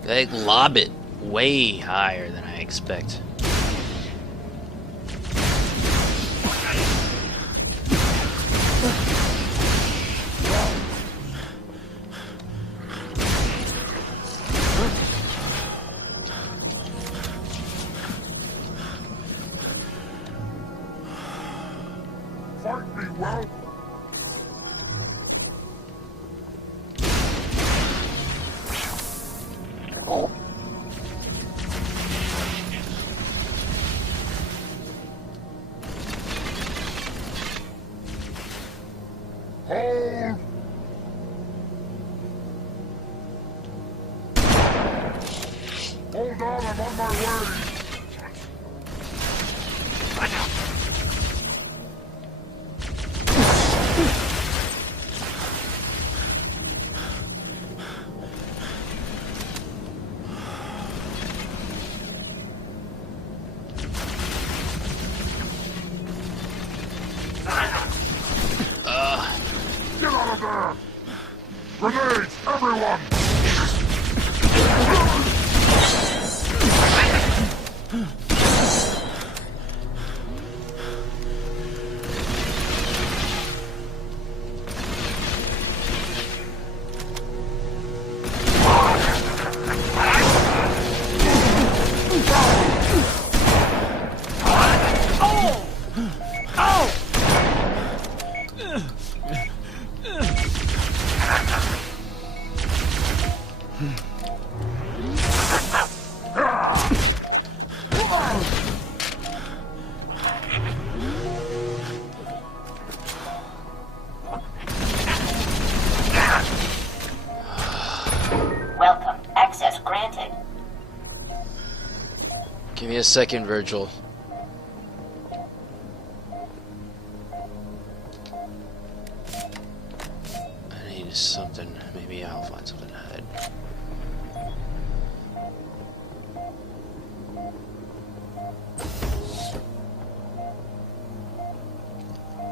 They lob it way higher than I expect. fight me well? Oh. Hold! Hold on, I'm on my way! Get out of there! Grenades, everyone! Welcome. Access granted. Give me a second, Virgil. I need something. Maybe I'll find something to hide.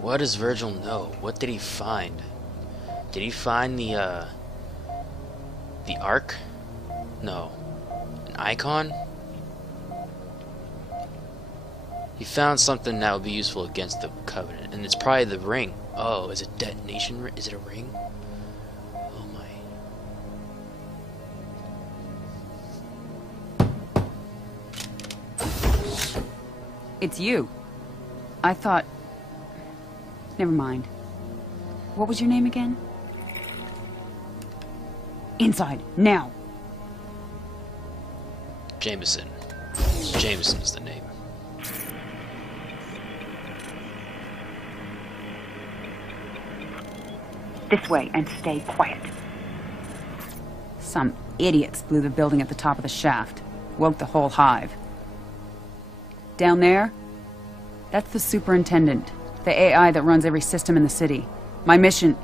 What does Virgil know? What did he find? Did he find the Ark? No. An icon? He found something that would be useful against the Covenant, and it's probably the ring. Oh, is it detonation? Is it a ring? Oh my. It's you. I thought... Never mind. What was your name again? Inside, now! Jameson. Jameson's the name. This way, and stay quiet. Some idiots blew the building at the top of the shaft. Woke the whole hive. Down there? That's the superintendent. The AI that runs every system in the city. My mission...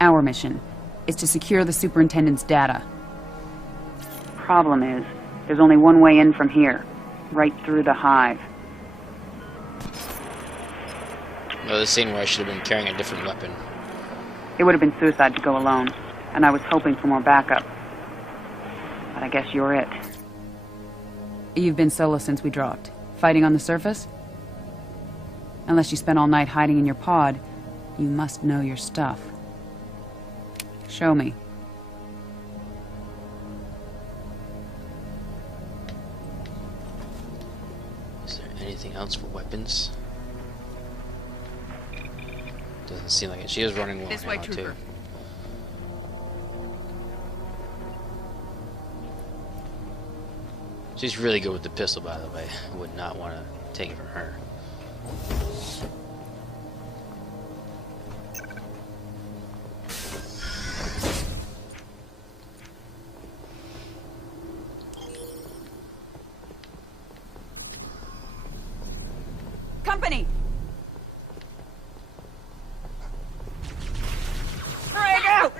Our mission... is to secure the superintendent's data. Problem is, there's only one way in from here. Right through the hive. No, the scene where I should have been carrying a different weapon. It would have been suicide to go alone, and I was hoping for more backup. But I guess you're it. You've been solo since we dropped. Fighting on the surface? Unless you spent all night hiding in your pod, you must know your stuff. Show me. Is there anything else for weapons? Doesn't seem like it. She is running low This on way, ammo, too. trooper. She's really good with the pistol, by the way. I would not want to take it from her. Company! Frag out!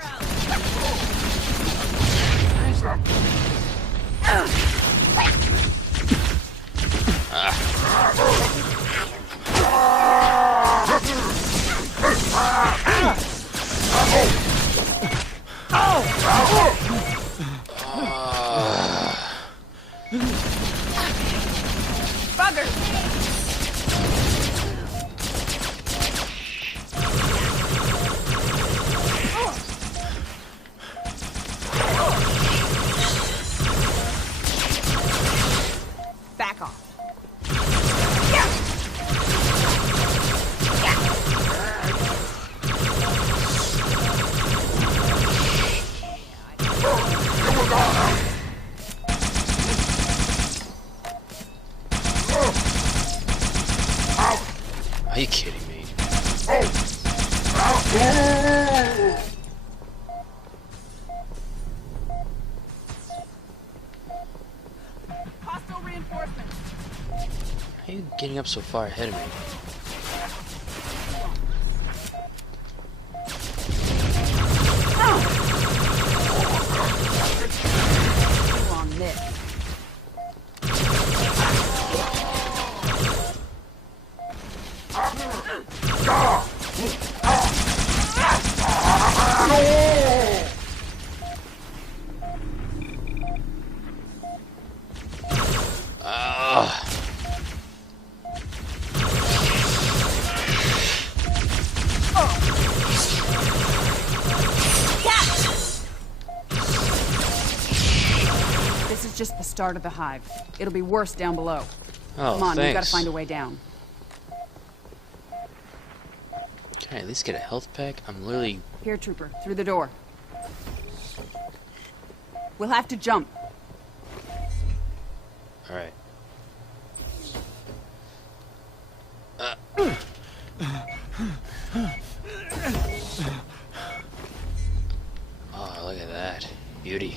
Bugger! Hostile reinforcements. How are you getting up so far ahead of me? On this. This is just the start of the hive. It'll be worse down below. Oh, Come on, we've got to thanks. find a way down. Can I at least get a health pack? I'm literally... Here, Trooper, through the door. We'll have to jump. Alright. Oh, look at that. Beauty.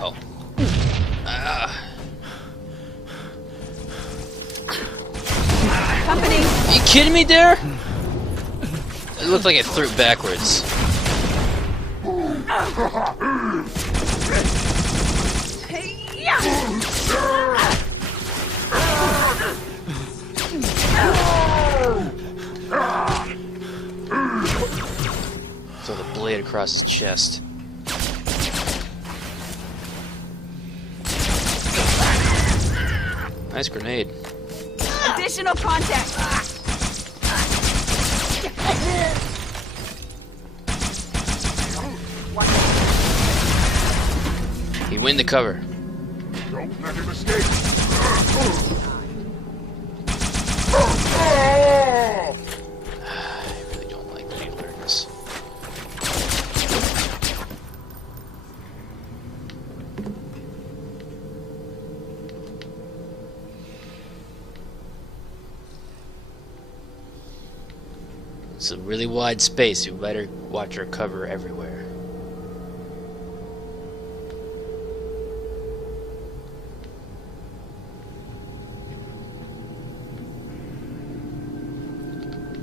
Oh. Company! Are you kidding me there? It looked like it threw it backwards. Throw the blade across his chest. Nice grenade. Additional contact! He win the cover. Don't let him escape. I really don't like blade awareness. It's a really wide space. You better watch your cover everywhere.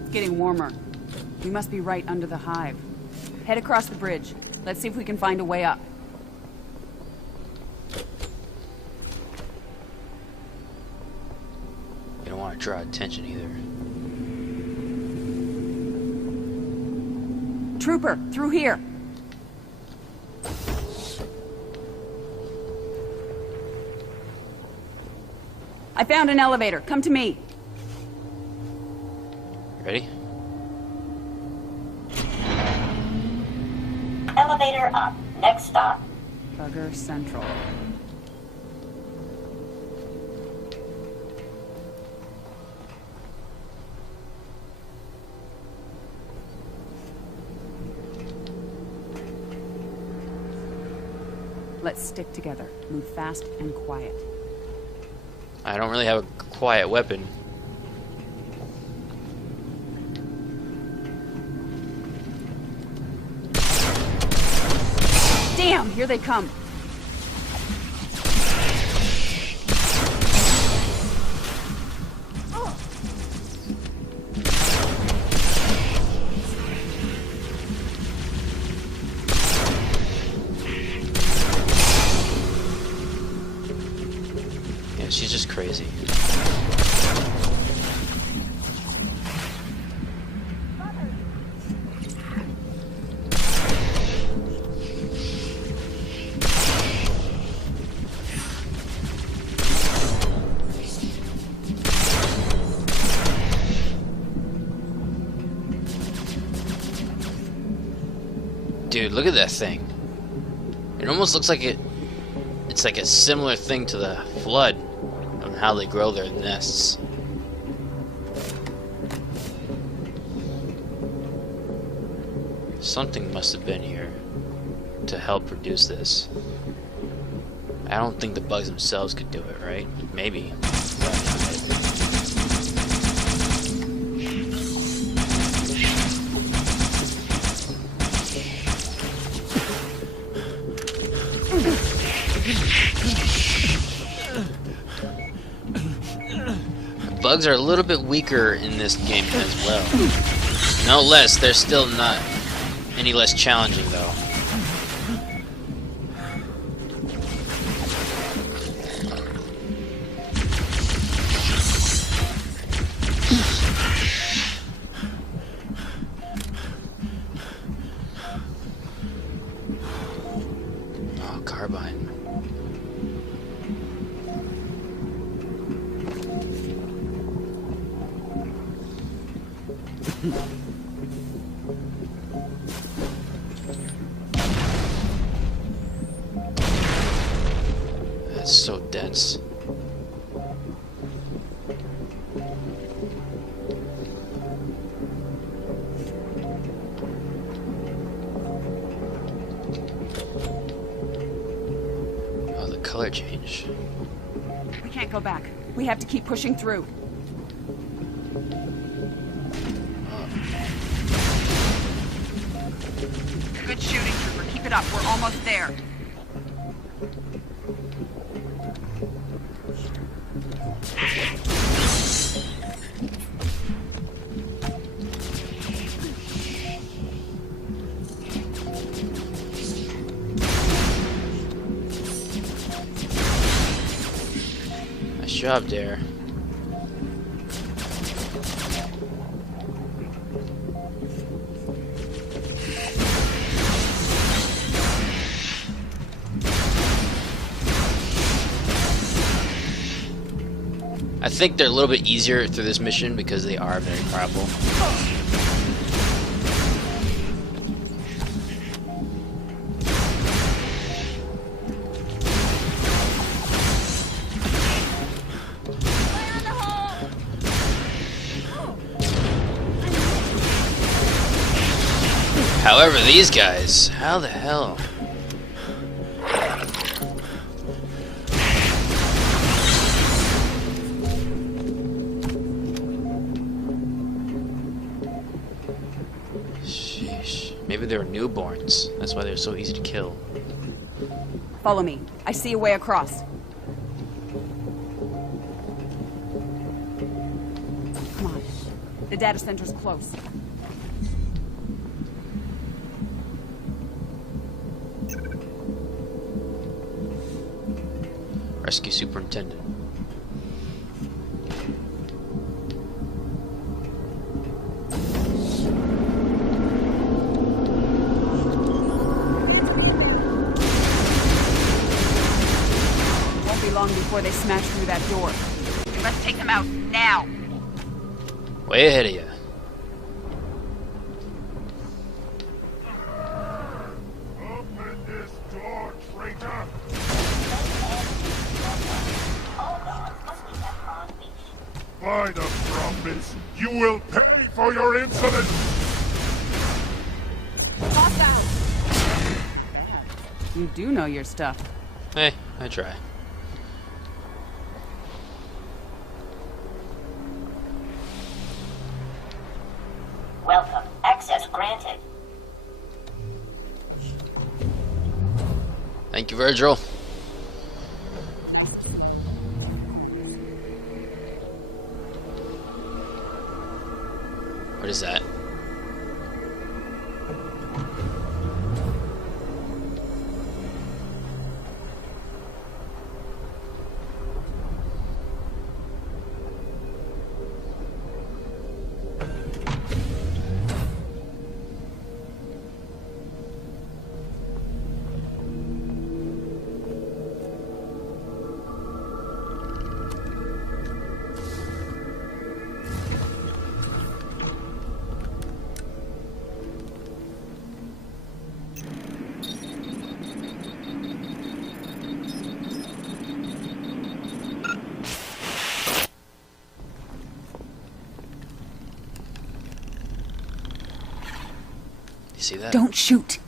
It's getting warmer. We must be right under the hive. Head across the bridge. Let's see if we can find a way up. You don't want to draw attention either. Trooper, through here. I found an elevator. Come to me. Ready? Elevator up. Next stop. Bugger Central. Let's stick together. Move fast and quiet. I don't really have a quiet weapon. Damn, here they come. Yeah, she's just crazy. Dude, look at that thing. It almost looks like it's like a similar thing to the flood on how they grow their nests. Something must have been here to help produce this. I don't think the bugs themselves could do it, right? Maybe. Bugs are a little bit weaker in this game as well. No less, they're still not any less challenging though. Oh, carbine. That's so dense. Oh, the color change. We can't go back. We have to keep pushing through. Good shooting, Trooper. Keep it up. We're almost there. Nice job, Dare. I think they're a little bit easier through this mission because they are very powerful. However, these guys, how the hell? Maybe they were newborns. That's why they're so easy to kill. Follow me. I see a way across. Come on. The data center's close. Rescue Superintendent. Long before they smash through that door. We must take them out now. Way ahead of you. Open this door, traitor! By the prophets, you will pay for your insolence! Toss out! You do know your stuff. Hey, I try. Welcome. Access granted. Thank you, Virgil. What is that? see that? Don't shoot!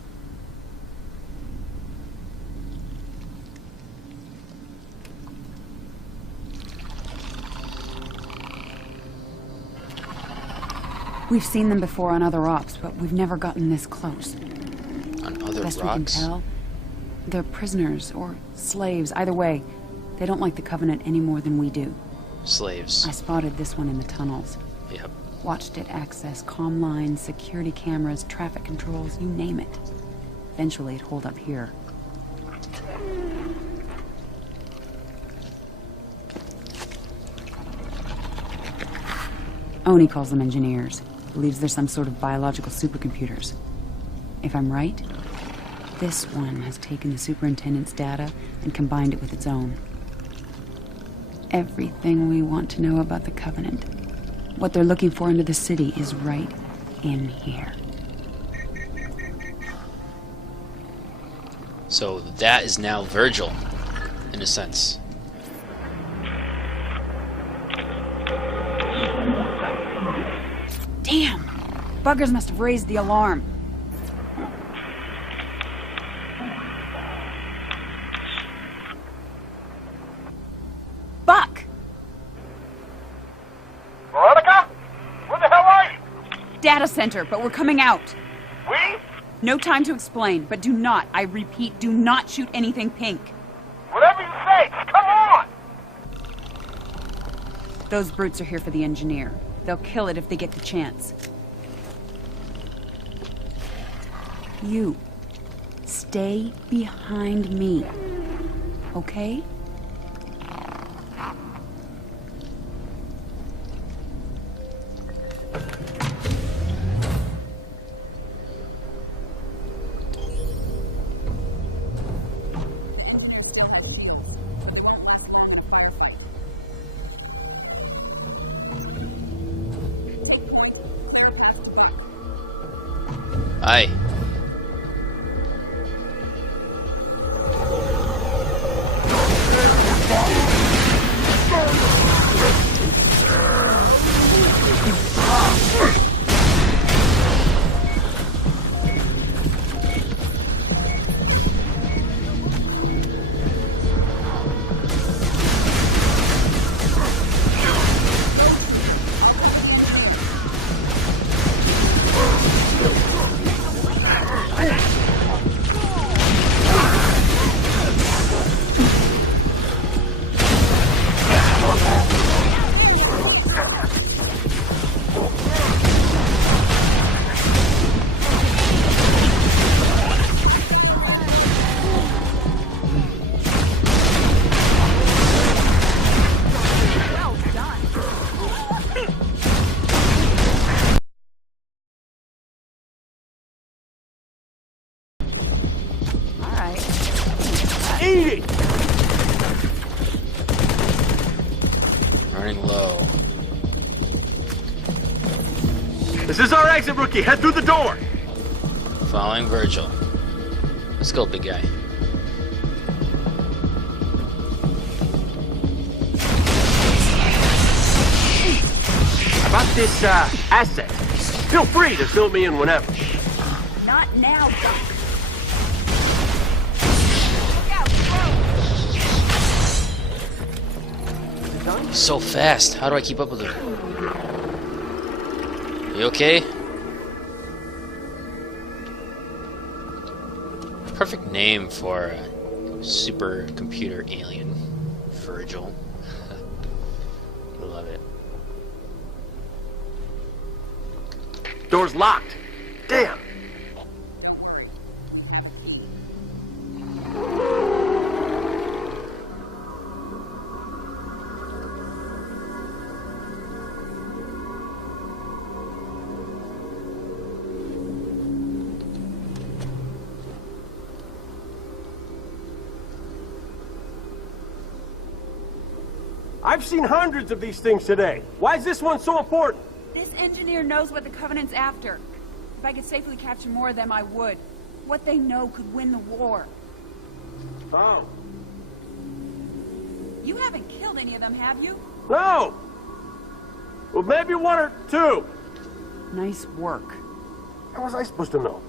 We've seen them before on other ops, but we've never gotten this close. On other Best rocks? we can tell, they're prisoners or slaves. Either way, they don't like the Covenant any more than we do. Slaves. I spotted this one in the tunnels. Yep. Watched it access comm lines, security cameras, traffic controls, you name it. Eventually it holed up here. Oni calls them engineers. Believes they're some sort of biological supercomputers. If I'm right, this one has taken the superintendent's data and combined it with its own. Everything we want to know about the Covenant, what they're looking for into the city, is right in here. So that is now Virgil, in a sense. Damn! Buggers must have raised the alarm. Buck! Veronica? Where the hell are you? Data center, but we're coming out. We? No time to explain, but do not, I repeat, do not shoot anything pink. Whatever you say, just come on! Those brutes are here for the engineer. They'll kill it if they get the chance. You, stay behind me, okay? Aye. Eat it! Running low. This is our exit, rookie. Head through the door. Following Virgil. Let's go, big guy. About this, asset. Feel free to fill me in whenever. Not now, Buck. So fast. How do I keep up with her? You okay? Perfect name for a supercomputer alien. Virgil. Love it. Door's locked. Damn. I've seen hundreds of these things today. Why is this one so important? This engineer knows what the Covenant's after. If I could safely capture more of them, I would. What they know could win the war. Oh. You haven't killed any of them, have you? No! Well, maybe one or two. Nice work. How was I supposed to know?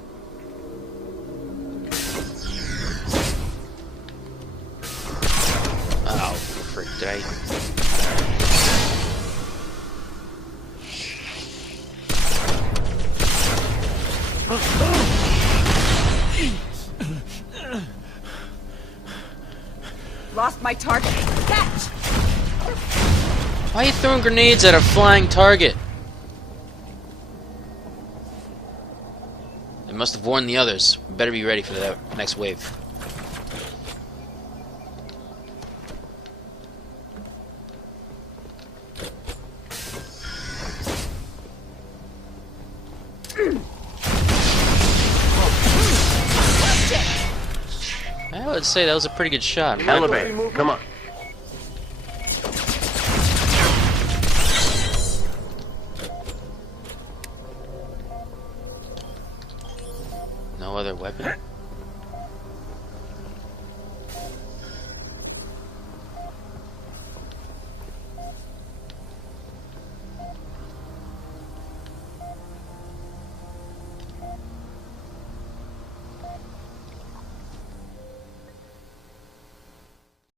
guy. Lost my target. Catch! Why are you throwing grenades at a flying target? They must have warned the others. We better be ready for that next wave. I would say that was a pretty good shot. Elevate. Come on.